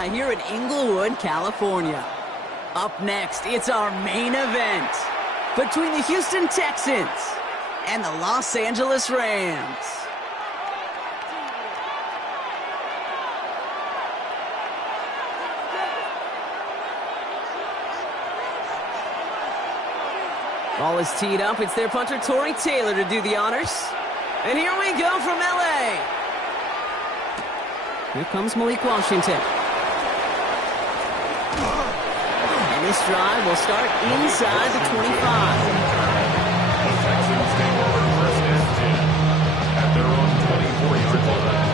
July here in Inglewood, California. Up next, it's our main event between the Houston Texans and the Los Angeles Rams. Ball is teed up. It's their punter, Torrey Taylor, to do the honors. And here we go from L.A. Here comes Malik Washington. And this drive will start inside the 25. The Texans take over first and 10 at their own 24-yard line.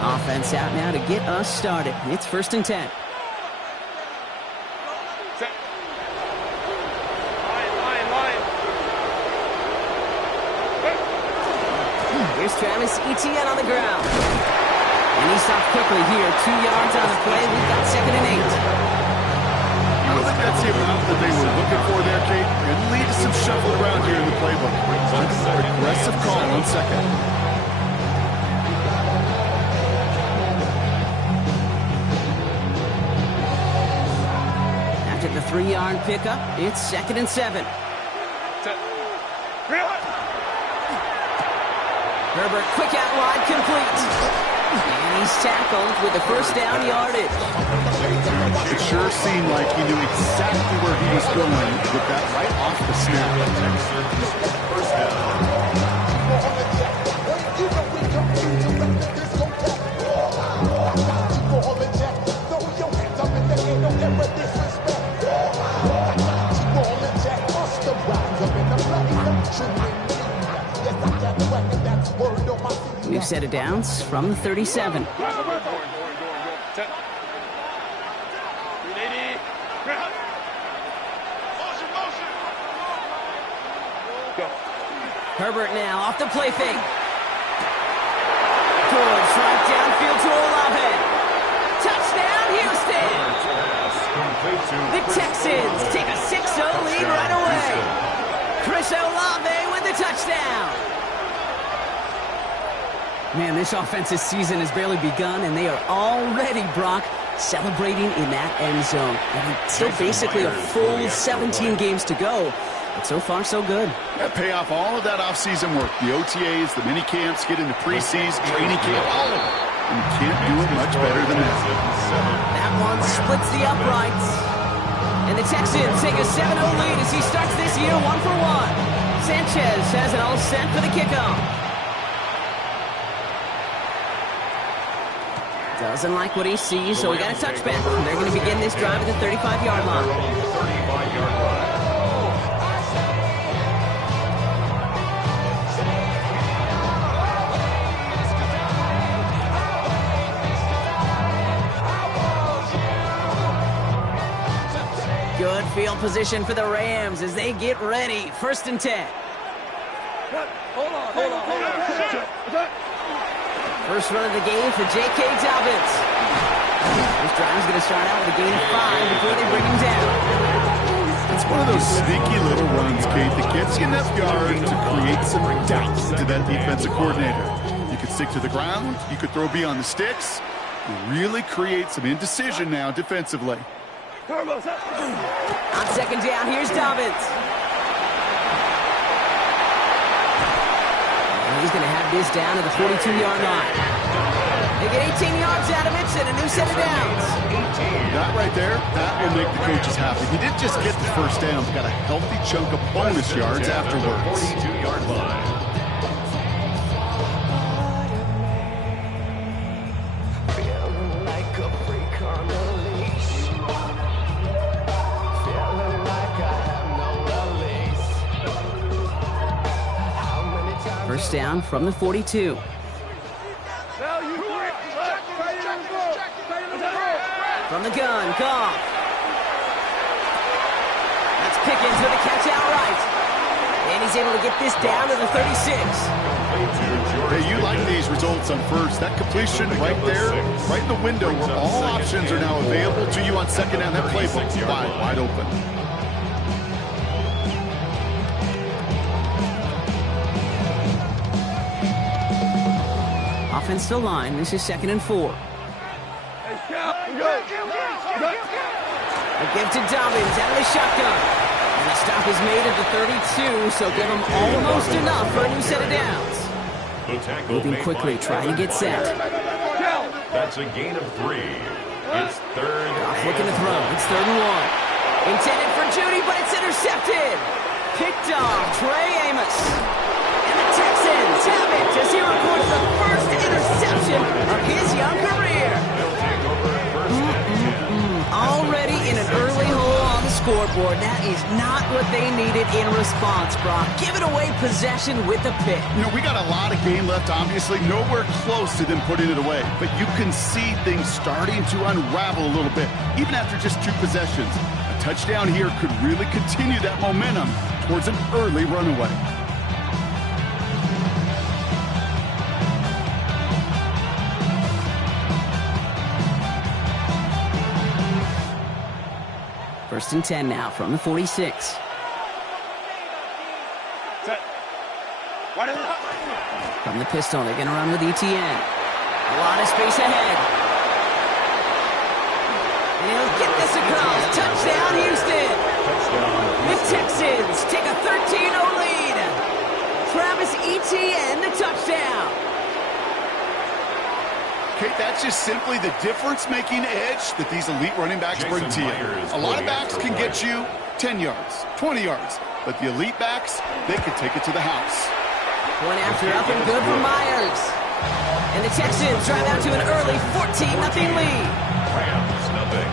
Offense out now to get us started. It's first and 10. Here's Travis Etienne on the ground. And he stopped quickly here. 2 yards on the play. We've got second and 8. I don't think that's the amount that they were looking for there, Kate. It lead to some shuffle around here in the playbook. Aggressive call on second. After the 3-yard pickup, it's second and 7. Herbert, quick out wide, complete. And he's tackled with the first down yardage. It sure seemed like he knew exactly where he was going with that right off the snap. First down. New set of downs from the 37. Herbert now off the play fake. Good strike downfield to Olave. Touchdown, Houston! The Texans take a 6-0 lead right away. Chris Olave with the touchdown. Man, this offensive season has barely begun, and they are already, Brock, celebrating in that end zone. And still basically a full 17 games to go. But so far, so good. Pay off all of that off-season work. The OTAs, the mini camps, get into preseason, training camp, all of it. And you can't do it much better than that. That one splits the uprights. And the Texans take a 7-0 lead as he starts this year 1 for 1. Sanchez has it all set for the kickoff. Doesn't like what he sees, so we got a touchback. They're going to begin this drive at the 35-yard line. 35-yard line. Good field position for the Rams as they get ready. First and 10. Hold on. First run of the game for J.K. Dobbins. This drive is going to start out with a gain of 5 before they bring him down. It's one of those sneaky little runs, Kate, that gets you enough yards to create some doubt to that defensive coordinator. You could stick to the ground. You could throw beyond the sticks. You really create some indecision now defensively. On second down, here's Dobbins. And he's going to have this down at the 42-yard line. They get 18 yards out of it and a new set of downs. That right there, that will make the coaches happy. He didn't just get the first down, he got a healthy chunk of bonus yards afterwards. 42-yard line. First down from the 42. From the gun, Goff. That's Pickens with a catch outright. And he's able to get this down to the 36. Hey, you like these results on first. That completion right there, right in the window where all options are now available to you on second down. That playbook's wide open. Offensive line, this is 2nd and 4. A give to Dobbins out of the shotgun. And the stop is made at the 32, so give him almost enough for a new set of downs. Moving quickly, trying to get set. That's a gain of 3. It's 3rd. Off looking to throw. It's 3rd and 1. Intended for Judy, but it's intercepted. Picked off Trey Amos. And the Texans have it as he records the first interception of his young career. Already in an early hole on the scoreboard. That is not what they needed in response, Brock. Giving away possession with the pick. You know, we got a lot of game left, obviously. Nowhere close to them putting it away. But you can see things starting to unravel a little bit, even after just 2 possessions. A touchdown here could really continue that momentum towards an early runaway. First and 10 now from the 46. From the pistol, they're going to run with ETN. A lot of space ahead. And he'll get this across. Touchdown, Houston. The Texans take a 13-0 lead. Travis Etienne, the touchdown. Kate, that's just simply the difference-making edge that these elite running backs bring to you. A lot of backs can get you 10 yards, 20 yards, but the elite backs, they can take it to the house. One after up and good for Myers. And the Texans drive out to an early 14-0 lead. Rams, nothing.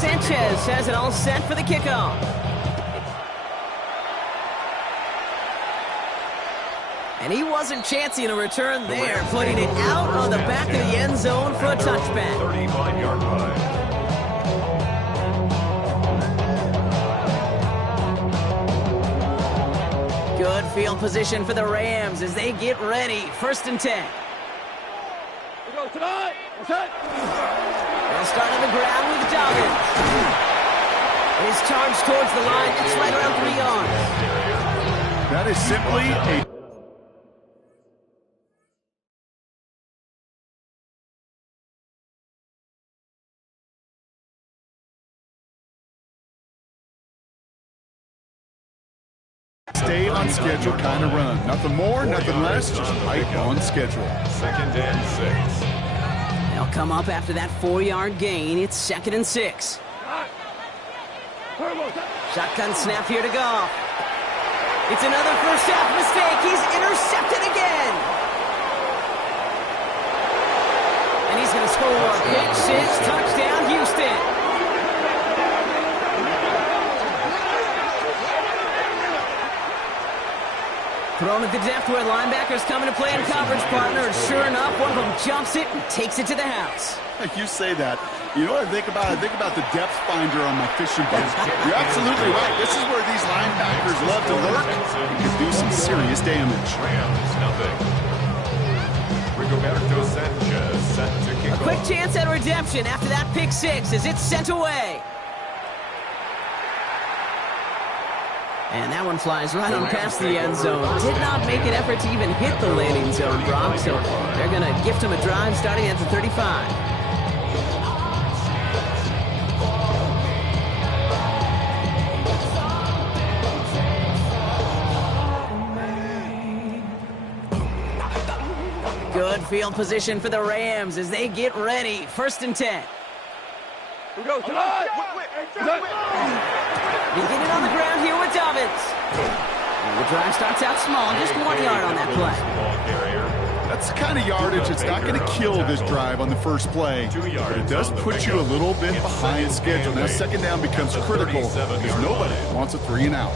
Sanchez has it all set for the kickoff. And he wasn't chancing a return there, putting it out on the back of the end zone for a touchback. 35-yard line. Good field position for the Rams as they get ready. 1st and 10. They'll start on the ground with Dobbins. His charge towards the line. It's right around 3 yards. That is simply a stay on schedule kind of run. Nothing more, nothing less, just right on schedule. 2nd and 6. They'll come up after that 4-yard gain. It's 2nd and 6. Shotgun snap here to go. It's another first half mistake. He's intercepted again. And he's going to score. Pick 6, touchdown, Houston. Thrown at the depth where linebackers come into play in coverage, partner. And sure enough, one of them jumps it and takes it to the house. You say that. You know what I think about? I think about the depth finder on my fishing boat. You're absolutely right. This is where these linebackers love to lurk and can do some serious damage. Rams, nothing. Rigoberto Sanchez set to kick A quick chance at redemption after that pick 6 as it's sent away. And that one flies right on past the end zone. Did not make an effort to even hit the landing zone, Brock. So they're going to gift him a drive starting at the 35. Good field position for the Rams as they get ready. 1st and 10. Beginning on the ground here with Dobbins. And the drive starts out small, just 1 yard on that play. That's the kind of yardage that's not going to kill this drive on the first play, but it does put you a little bit behind schedule. Now 2nd down becomes critical because nobody wants a 3 and out.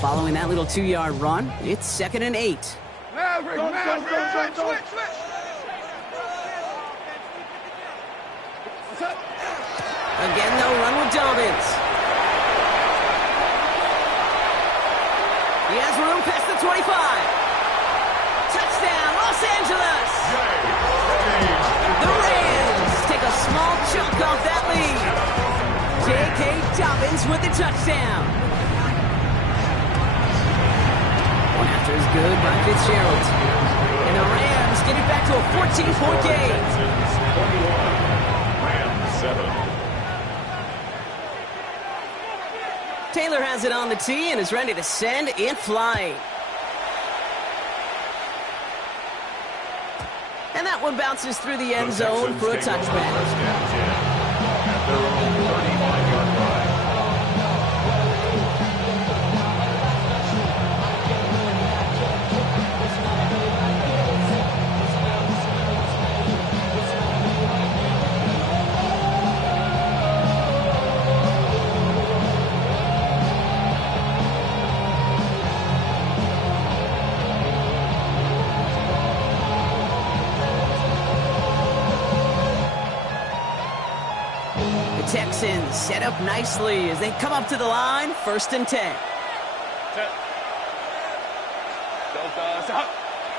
Following that little 2-yard run, it's 2nd and 8. Again, they'll run with Dobbins. He has room past the 25. Touchdown, Los Angeles! The Rams take a small chunk off that lead. J.K. Dobbins with the touchdown. One after is good by Fitzgerald. And the Rams get it back to a 14-point game. 21, Rams 7. Taylor has it on the tee and is ready to send it flying. And that one bounces through the end zone for a touchback. At their own 35-yard line. Texans set up nicely as they come up to the line, 1st and 10.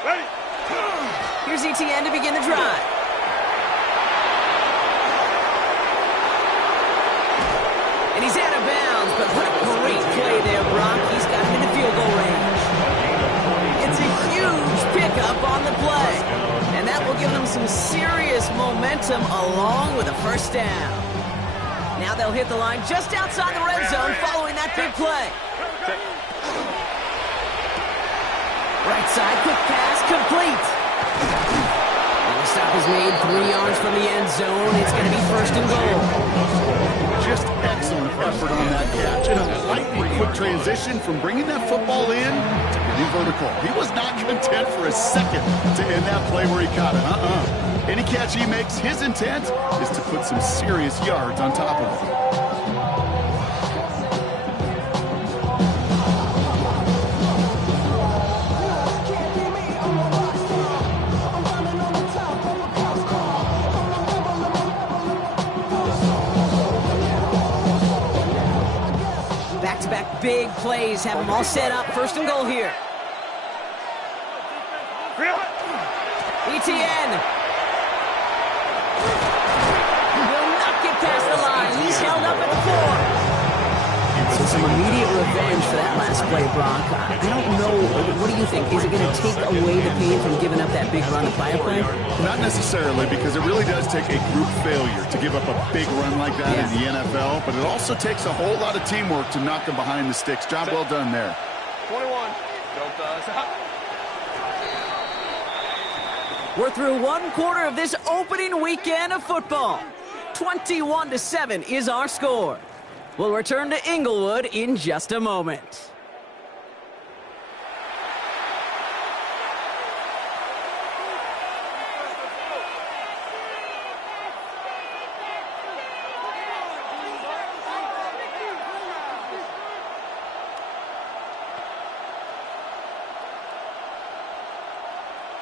Ready. Here's ETN to begin the drive. And he's out of bounds, but what a great play there, Brock. He's got him in the field goal range. It's a huge pickup on the play, and that will give them some serious momentum along with a 1st down. Now they'll hit the line just outside the red zone following that big play. Right side, quick pass, complete. And the stop is made 3 yards from the end zone. It's going to be 1st and goal. Just excellent effort on that catch. And a lightning quick transition from bringing that football in to getting vertical. He was not content for a second to end that play where he caught it. Any catch he makes, his intent is to put some serious yards on top of it. Back-to-back big plays have them all set up. 1st and goal here. ETN. Past the line. He's held up at the 4. So some immediate revenge for that last play, Brock. I don't know. What do you think? Is it going to take away the pain from giving up that big run to prior play? Not necessarily, because it really does take a group failure to give up a big run like that in the NFL, but it also takes a whole lot of teamwork to knock them behind the sticks. Job well done there. 21. We're through 1 quarter of this opening weekend of football. 21-7 is our score. We'll return to Inglewood in just a moment.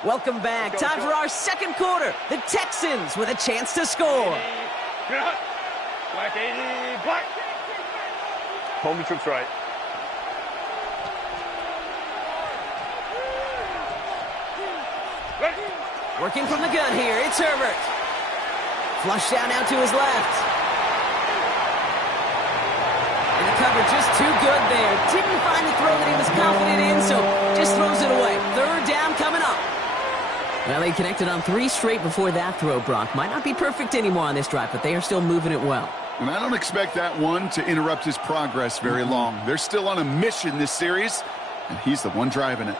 Welcome back. Time for our 2nd quarter. The Texans with a chance to score. Black 80, black. Home troops right. Ready. Working from the gun here, it's Herbert. Flush down now to his left. And the cover just too good there. Didn't find the throw that he was confident in, so just throws it away. 3rd down coming up. Well, they connected on 3 straight before that throw, Brock. Might not be perfect anymore on this drive, but they are still moving it well. And I don't expect that one to interrupt his progress very long. They're still on a mission this series, and he's the one driving it.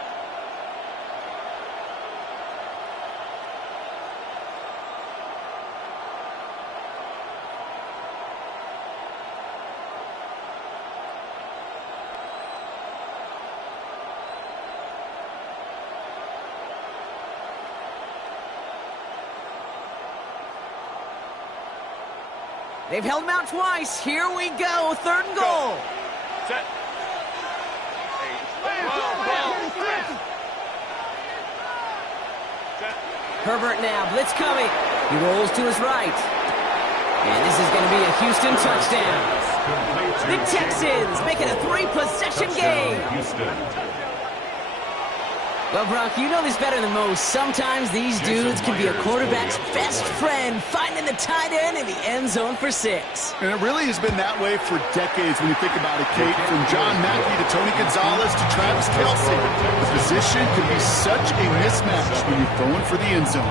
They've held him out twice. Here we go. 3rd and goal. Set. Herbert now. Blitz coming. He rolls to his right. And this is going to be a Houston touchdown. The Texans make it a 3-possession game. Well, Brock, you know this better than most. Sometimes these dudes can be a quarterback's best friend, finding the tight end in the end zone for 6. And it really has been that way for decades when you think about it, Kate. From John Mackey to Tony Gonzalez to Travis Kelce, the position can be such a mismatch when you're throwing for the end zone.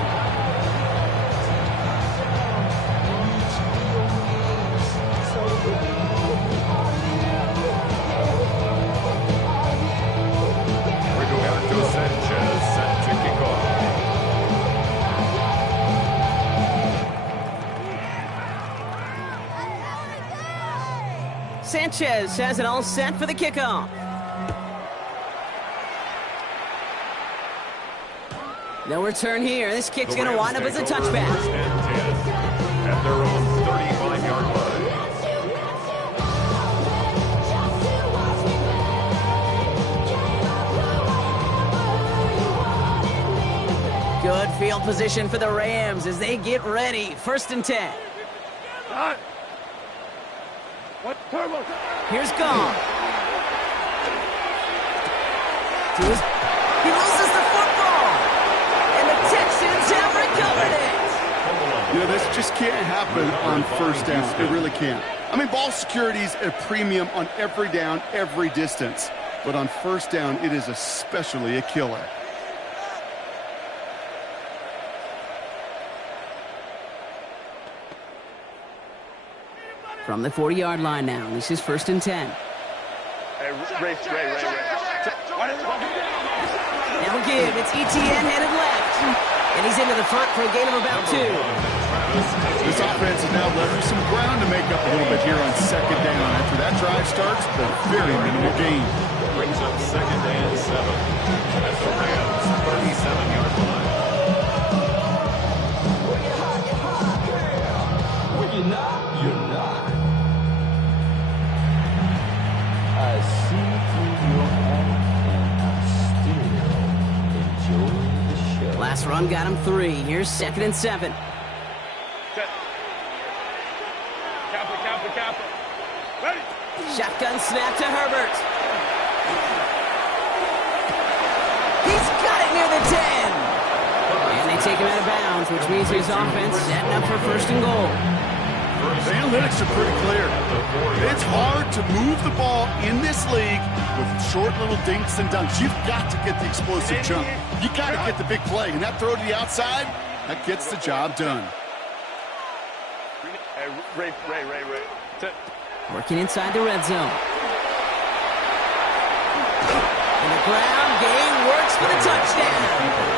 Sanchez has it all set for the kickoff. No return here. This kick's going to wind up as a touchback. At their own 35-yard line. Good field position for the Rams as they get ready. 1st and 10. Here's Gong. He loses the football. And the Texans have recovered it. You know, this just can't happen on 1st down. It really can't. I mean, ball security's a premium on every down, every distance. But on 1st down, it is especially a killer. From the 40-yard line now, this is 1st and 10. Hey, Ray. Now give, it's ETN headed left. And he's into the front for a gain of about 2. This offense has now left some ground to make up a little bit here on 2nd down. After that drive starts, a very minimal gain. Brings up 2nd and 7 at the Rams' 37-yard line. When you're not, you're not. I see through your hat and I'm still enjoying the show. Last run got him 3. Here's 2nd and 7. Set. Kappa. Ready. Shotgun snap to Herbert. He's got it near the 10. And they take him out of bounds, which means his offense setting up for 1st and goal. The analytics are pretty clear. It's hard to move the ball in this league with short little dinks and dunks. You've got to get the explosive jump. You got to get the big play. And that throw to the outside, that gets the job done. Hey, Ray. Set. Working inside the red zone. And the ground game works for the touchdown.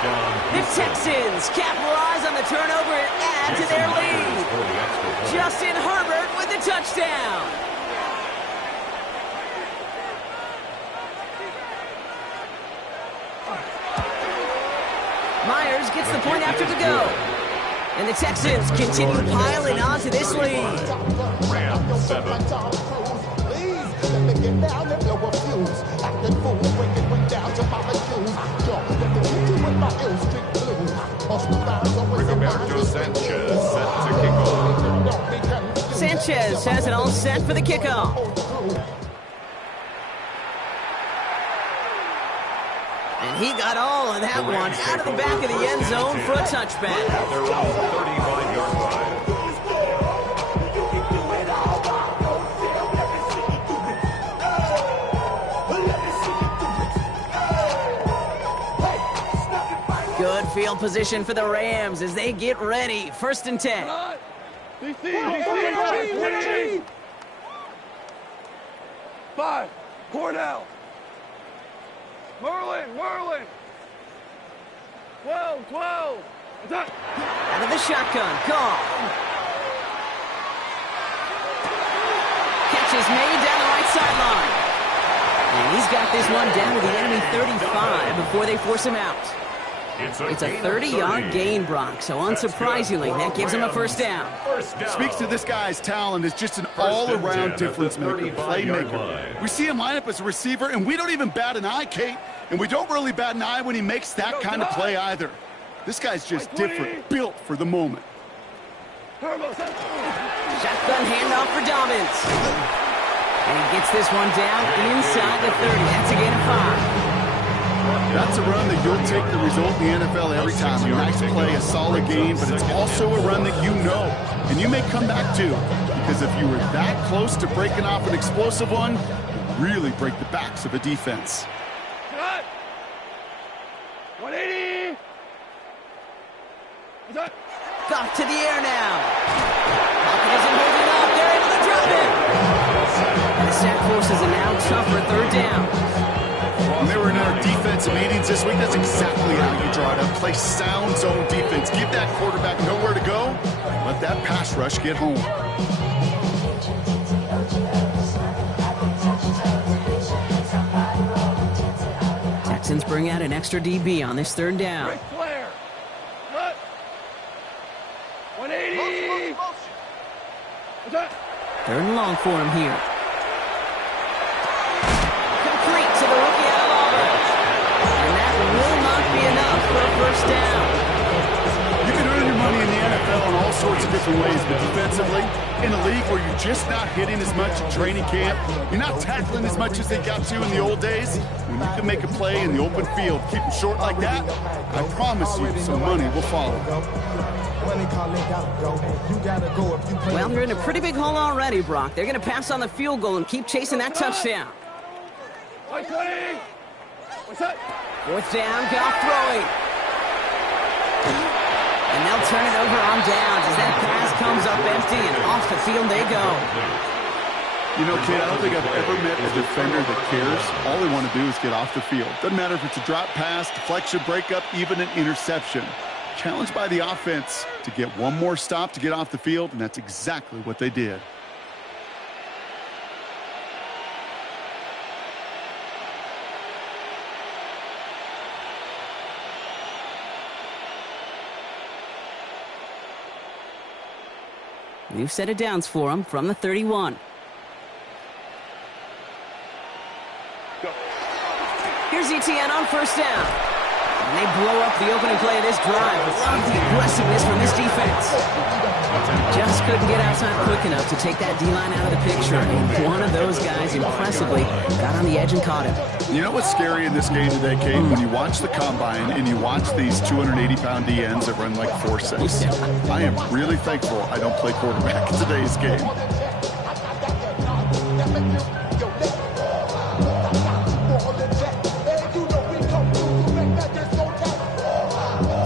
The Texans capitalize on the turnover and add to their lead. Justin Herbert with the touchdown. Myers gets the point after the go. And the Texans continue piling on to this lead. Rams 7. Roberto Sanchez set to kick off. Sanchez has it all set for the kickoff. And he got all of that one out of the back of the end zone for a touchback. Their own 35-yard line. Good field position for the Rams as they get ready. 1st and 10. DC. 5. Cornell. Merlin. 12. Out of the shotgun. Call. Catch is made down the right sideline. And he's got this one down to the enemy 35 before they force him out. It's a 30-yard gain, Brock, so unsurprisingly, that gives him a 1st down. Speaks to this guy's talent as just an all-around difference maker, playmaker. We see him line up as a receiver, and we don't even bat an eye, Kate, and we don't really bat an eye when he makes that kind of play either. This guy's just different, built for the moment. Shotgun handoff for Dobbins. And he gets this one down inside the 30. That's a gain of 5. That's a run that you'll take the result in the NFL every time. A nice play, a solid game, but it's also a run that you know. And you may come back to, because if you were that close to breaking off an explosive one, you really break the backs of a defense. 180. Goff to the air now. Pocket isn't holding up. They're able to drop it. And the sack forces a now tougher 3rd down. When they were in our defensive meetings this week, that's exactly how you draw it up. Play sound zone defense. Give that quarterback nowhere to go. Let that pass rush get home. Texans bring out an extra DB on this 3rd down. Ric Flair. Cut. 180. What's that? 3rd and long for him here. Complete to the rookie out of Auburn. And that will not be enough for a 1st down. You can earn your money in the NFL in all sorts of different ways, but defensively, in a league where you're just not hitting as much in training camp, you're not tackling as much as they got to in the old days, when you can make a play in the open field, keep them short like that, I promise you some money will follow. Well, they're in a pretty big hole already, Brock. They're going to pass on the field goal and keep chasing that touchdown. What's that? 4th down, Goff throwing. And they'll turn it over on downs as that pass comes up empty and off the field they go. You know, kid, I don't think I've ever met a defender that cares. All they want to do is get off the field. Doesn't matter if it's a drop pass, deflection, breakup, even an interception. Challenged by the offense to get one more stop to get off the field, and that's exactly what they did. New set of downs for him from the 31. Here's ETN on 1st down. And they blow up the opening play of this drive. Love the aggressiveness from this defense. Just couldn't get outside quick enough to take that D-line out of the picture. And one of those guys impressively got on the edge and caught him. You know what's scary in this game today, Kate? When you watch the combine and you watch these 280-pound DNs that run like 4.6. I am really thankful I don't play quarterback in today's game.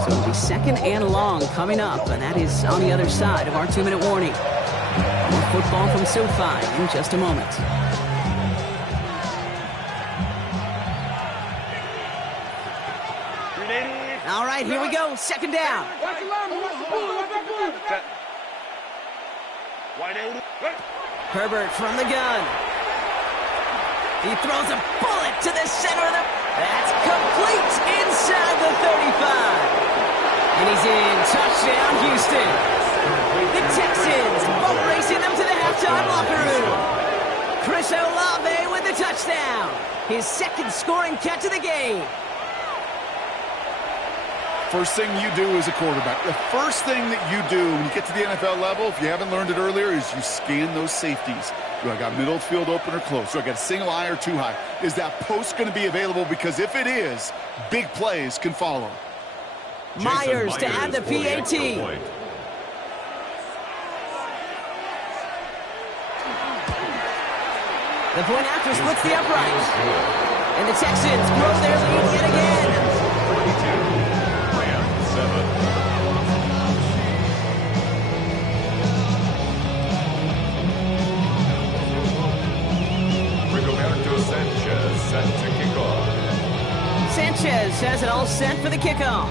So it'll be 2nd and long coming up, and that is on the other side of our 2-minute warning. More football from SoFi in just a moment. All right, here we go. 2nd down. Herbert from the gun. He throws a bullet to the center of the... That's complete inside the 35. And he's in. Touchdown, Houston. The Texans bump racing them to the halftime locker room. Chris Olave with the touchdown. His 2nd scoring catch of the game. First thing you do as a quarterback, the first thing that you do when you get to the NFL level, if you haven't learned it earlier, is you scan those safeties. Do I got middle field open or close? Do I got a single high or 2 high? Is that post going to be available? Because if it is, big plays can follow. Myers to add the PAT. The point after splits the upright. And the Texans grow their lead yet again. 7. Rigoberto Sanchez set to kick off. Sanchez has it all set for the kickoff.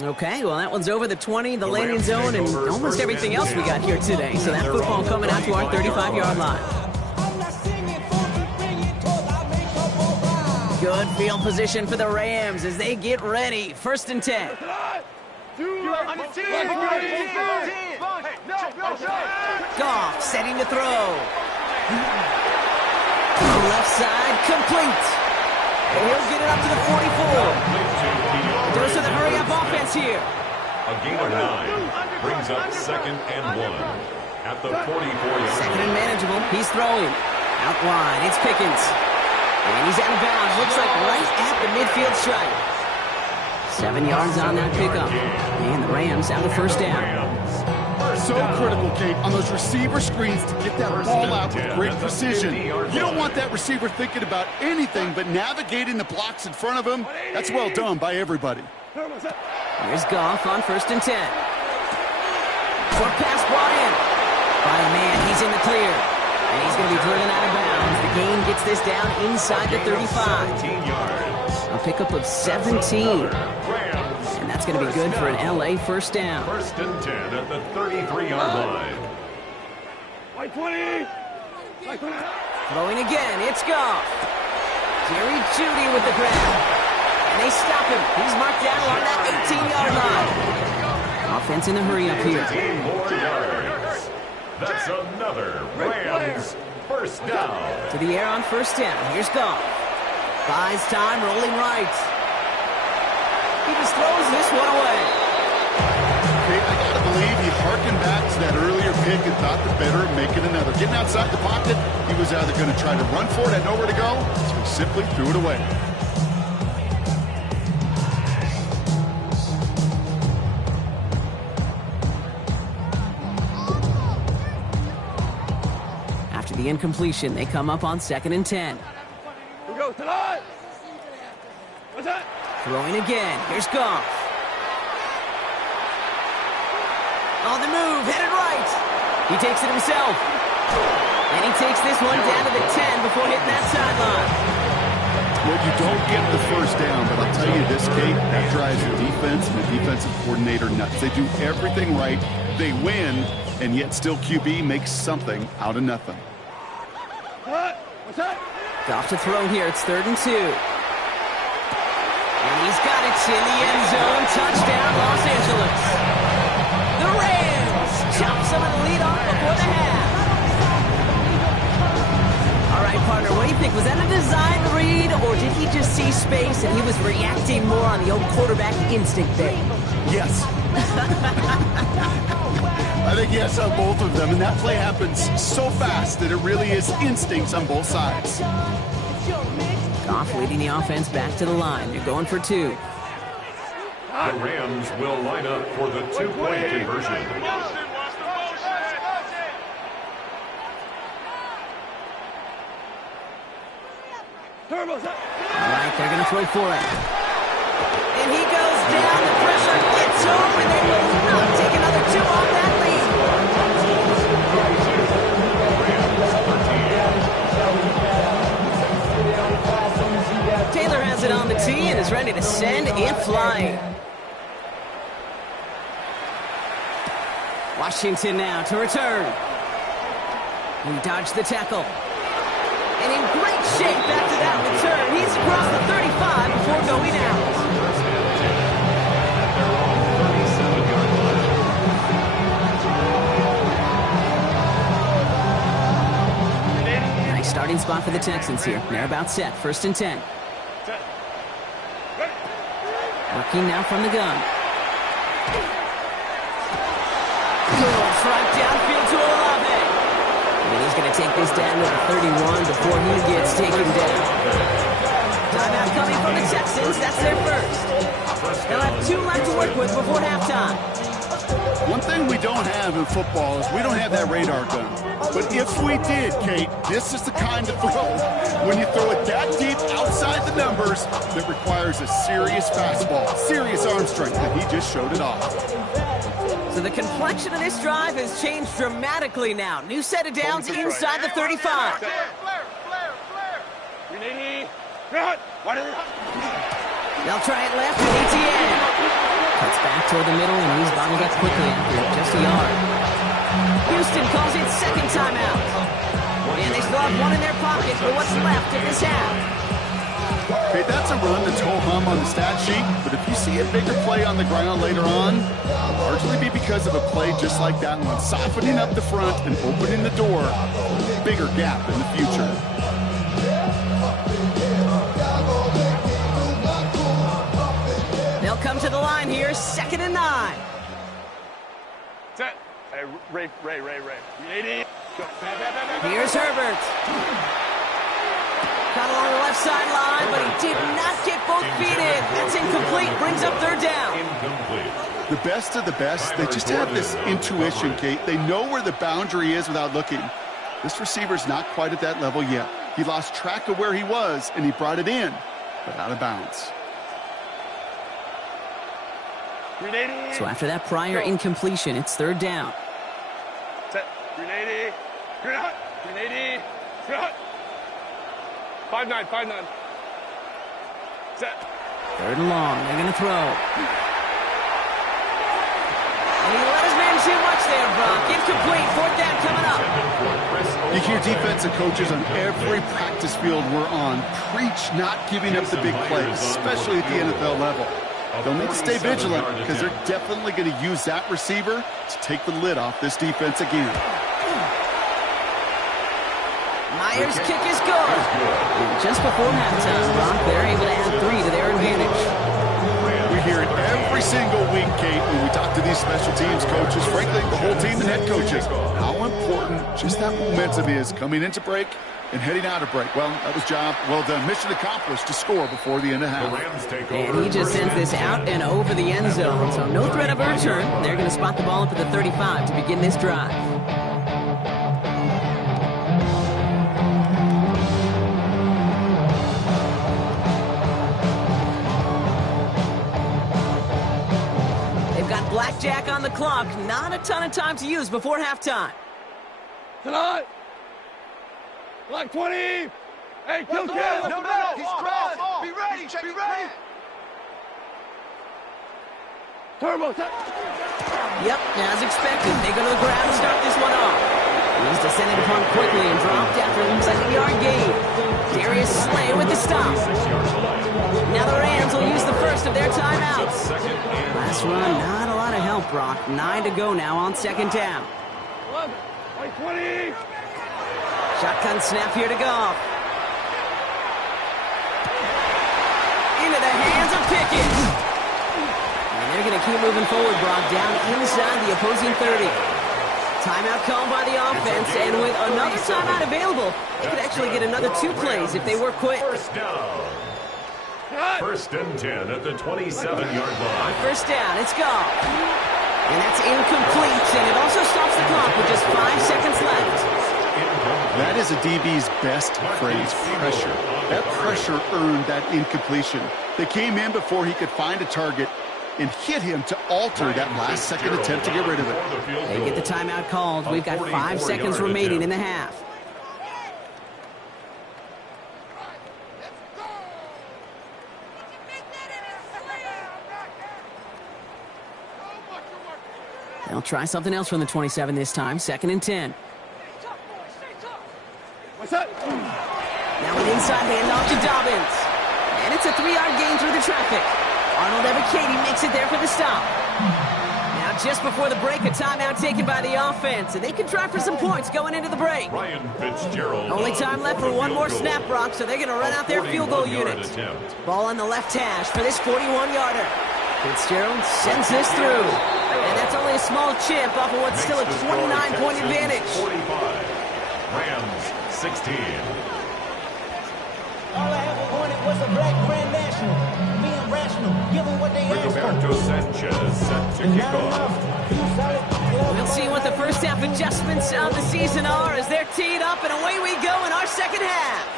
Okay, well, that one's over the 20, the landing zone, and almost everything else we got here today. So that football coming out to our 35-yard line. Good field position for the Rams as they get ready. 1st and 10. Goff setting to throw. Left side, complete. And he'll get it up to the 44. Dose of the hurry chance here. A gain of 9 brings up 2nd and 1 at the 44-yard Second and line. manageable. He's throwing. Out wide. It's Pickens. And he's out of bounds. Looks like right at the midfield stripe. 7 yards on that pickup. And the Rams have the first down. So critical, Kate, on those receiver screens to get that ball out with great precision. You don't want that receiver thinking about anything but navigating the blocks in front of him. That's well done by everybody. Here's Goff on 1st and 10. Short pass brought in by a man. He's in the clear. And he's going to be driven out of bounds. The gain gets this down inside the 35. 17 yards. A pickup of 17. And that's going to be good for an LA first down. 1st and 10 at the 33-yard line. White 20. White 20. Throwing again. It's Goff. Jerry Jeudy with the grab. And they stop him. He's marked down along that 18-yard line. Offense in the hurry up here. 15 more yards. That's another Rams first down. To the air on 1st down. Here's Goff. Buys time, rolling right. He just throws this one away. Kate, I gotta believe he harkened back to that earlier pick and thought the better of making another. Getting outside the pocket, he was either going to try to run for it, had nowhere to go, so he simply threw it away. After the incompletion, they come up on 2nd and 10. Here we go. Tonight. What's that? Throwing again. Here's Goff. On the move, headed right. He takes it himself. And he takes this one down to the 10 before hitting that sideline. Well, you don't get the first down, but I'll tell you this, Kate, that drives the defense and the defensive coordinator nuts. They do everything right. They win, and yet still QB makes something out of nothing. What? What's that? Goff to throw here. It's 3rd and 2. And he's got it in the end zone. Touchdown, Los Angeles. The Rams chop some of the lead off before the half. All right, partner, what do you think? Was that a design read, or did he just see space and he was reacting more on the old quarterback instinct thing? Yes. I think yes on both of them, and that play happens so fast that it really is instincts on both sides. Goff leading the offense back to the line. They're going for 2. The Rams will line up for the 2-point conversion. Turbo's up. All right, they're going to throw for it. And he goes down. The pressure gets over. They will not take another 2 off that lead. Taylor has it on the tee and is ready to send it flying. Washington now to return. He dodged the tackle. And in great shape after that return. He's across the 35 before going out. Nice starting spot for the Texans here. They're about set. 1st and 10. Working now from the gun. Right downfield to Olave. And he's going to take this down to the 31 before he gets taken down. Timeout coming from the Texans. That's their first. They'll have 2 left to work with before halftime. One thing we don't have in football is we don't have that radar gun. But if we did, Kate, this is the kind of throw, when you throw it that deep outside the numbers, that requires a serious fastball, serious arm strength, and he just showed it off. So the complexion of this drive has changed dramatically now. New set of downs inside the 35. They'll try it left with ETN. Cuts back toward the middle, and he's bottled up quickly after just a yard. Houston calls it 2nd timeout. And they still have 1 in their pocket for what's left of this half. Okay, that's a run that's ho-hum on the stat sheet, but if you see a bigger play on the ground later on, it'll largely be because of a play just like that one, softening up the front and opening the door for a bigger gap in the future. They'll come to the line here, 2nd and 9. Set. Hey, Ray. Ready? Go. Here's Herbert. Got along the left sideline, but he did not get both feet in. That's incomplete. Brings up 3rd down. Incomplete. The best of the best, they just have this intuition, Kate. They know where the boundary is without looking. This receiver's not quite at that level yet. He lost track of where he was, and he brought it in, but out of bounds. So after that prior incompletion, it's 3rd down. Set. Grenade. Grenade. 5-9. Set. 3rd and long. They're going to throw. And he let his man too much there, Brock. Incomplete. 4th down coming up. You hear defensive coaches on every practice field we're on preach not giving up the big plays, especially at the NFL level. They'll need to stay vigilant because they're definitely going to use that receiver to take the lid off this defense again. Myers' kick is good. And just before halftime, Brock, they're able to add 3 to their advantage. We hear it every single week, Kate, when we talk to these special teams coaches, frankly, the whole team and head coaches, how important just that momentum is coming into break and heading out of break. Well, that was job well done. Mission accomplished to score before the end of half. And he just sends this out and over the end zone, so no threat of a return. They're going to spot the ball up at the 35 to begin this drive. Blackjack on the clock. Not a ton of time to use before halftime. Tonight. Black 20. Hey, kill. No. He's crossed. Be ready. Be ready. Turbo. Yep, as expected. They go to the ground to start this one off. He's descended upon quickly and dropped after a 7-yard gain. Darius Slay with the stop. Now the Rams will use the first of their timeouts. Last run, not a lot of help, Brock. 9 to go now on 2nd down. 11. White 20. Shotgun snap here to Goff. Into the hands of Pickett. And they're going to keep moving forward, Brock, down inside the opposing 30. Timeout called by the offense, and with another timeout available, they could actually get another 2 plays if they were quick. First down. 1st and 10 at the 27-yard line. 1st down, it's Goff. And that's incomplete, and it also stops the clock with just 5 seconds left. That is a DB's best phrase, pressure. That pressure earned that incompletion. They came in before he could find a target and hit him to alter that last-second attempt to get rid of it. They get the timeout called. We've got 5 seconds remaining in the half. They'll try something else from the 27 this time. 2nd and 10. What's that? Now an inside handoff to Dobbins. And it's a 3-yard gain through the traffic. Arnold Ebiketie makes it there for the stop. Now just before the break, a timeout taken by the offense. And they can try for some points going into the break. Ryan Fitzgerald. Only time left for one more snap, Brock, so they're going to run out their field goal unit. Ball on the left hash for this 41-yarder. Fitzgerald sends this through. And that's only a small chip off of what's still a 29-point advantage. 45. Rams 16. All I ever wanted was a black Grand National. Being rational, giving what they asked for. Roberto Sanchez set to kick off. We'll see what the first half adjustments of the season are as they're teed up, and away we go in our 2nd half.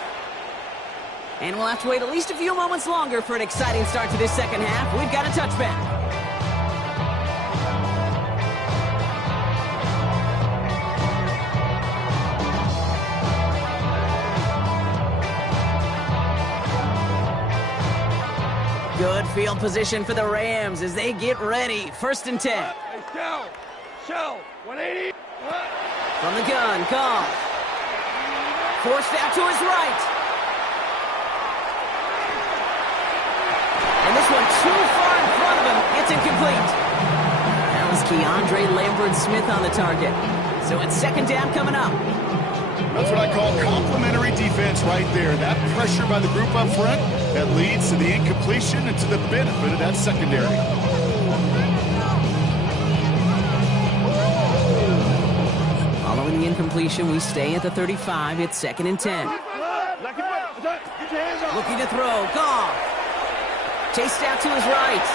And we'll have to wait at least a few moments longer for an exciting start to this 2nd half. We've got a touchback. Good field position for the Rams as they get ready. 1st and 10. Hey, Shell, 180. From the gun, Goff. Forced out to his right. And this one too far in front of him. It's incomplete. That was Keandre Lambert-Smith on the target. So it's 2nd down coming up. That's what I call complementary defense right there. That pressure by the group up front that leads to the incompletion and to the benefit of that secondary. Following the incompletion, we stay at the 35. It's 2nd and 10. Looking to throw. Goff. Chased out to his right.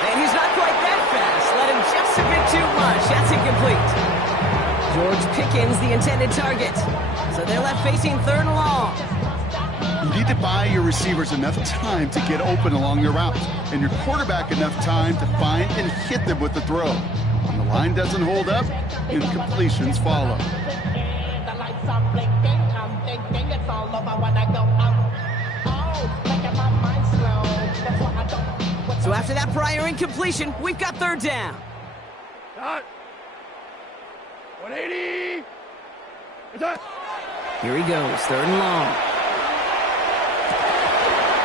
And he's not quite that fast. Let him just a bit too much. That's incomplete. George Pickens, the intended target. So they're left facing 3rd and long. You need to buy your receivers enough time to get open along their route, and your quarterback enough time to find and hit them with the throw. When the line doesn't hold up, incompletions follow. So after that prior incompletion, we've got 3rd down. 180. Here he goes, 3rd and long.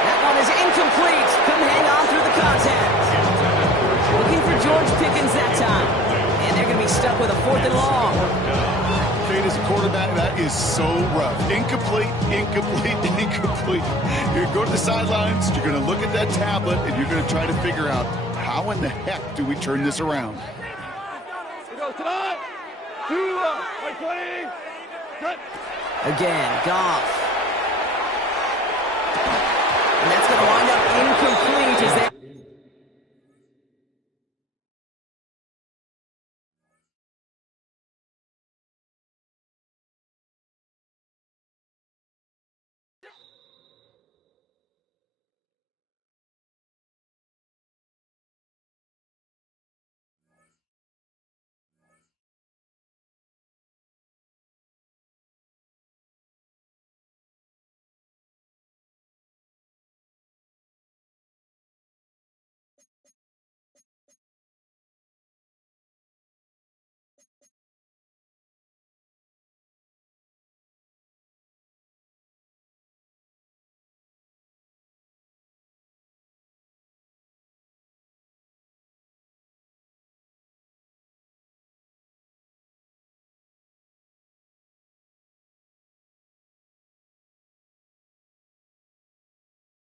That one is incomplete. Couldn't hang on through the contact. Looking for George Pickens that time. And they're going to be stuck with a 4th and long. Fade as a quarterback, that is so rough. Incomplete, incomplete, incomplete. You're going to go to the sidelines, you're going to look at that tablet, and you're going to try to figure out how in the heck do we turn this around. Again, Goff. And that's going to wind up incomplete.